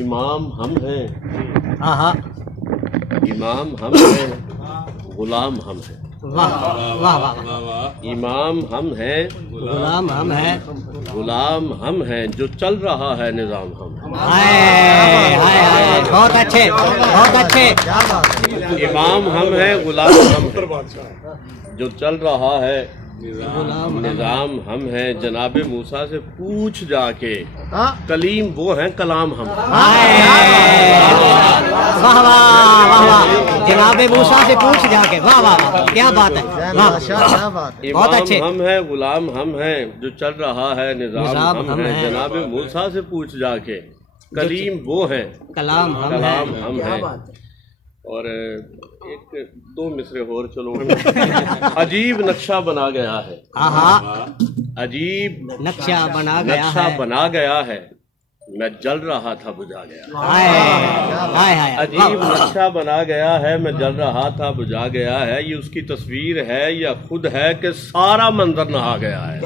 امام ہم ہیں، ہاں امام ہم ہیں، غلام ہم ہیں۔ واہ واہ واہ، امام ہم ہیں، غلام ہم ہیں، غلام ہم ہیں، جو چل رہا ہے نظام ہم ہیں۔ ہائے ہائے ہائے، بہت اچھے بہت اچھے۔ امام ہم ہیں، غلام ہم ہیں، جو چل رہا ہے نظام ہم ہیں۔ جناب موسیٰ سے پوچھ جا کے، کلیم وہ ہیں، کلام ہم ہیں۔ واہ واہ واہ واہ، جناب موسیٰ سے پوچھ جا کے، واہ واہ واہ، کیا بات ہے، واہ بہت اچھے۔ امام ہم ہیں، غلام ہم ہیں، جو چل رہا ہے نظام ہم ہیں۔ جناب موسیٰ سے پوچھ جا کے، کلیم وہ ہیں، کلام ہم ہیں۔ اور ایک دو مصرے اور چلو۔ عجیب نقشہ بنا گیا ہے، عجیب نقشہ بنا گیا نقشہ ہے، بنا گیا ہے، میں جل رہا تھا بجھا گیا۔ ہائے ہائے، عجیب نقشہ بنا گیا ہے، میں جل رہا تھا بجھا گیا ہے۔ یہ اس کی تصویر ہے یا خود ہے کہ سارا منظر نہا گیا ہے؟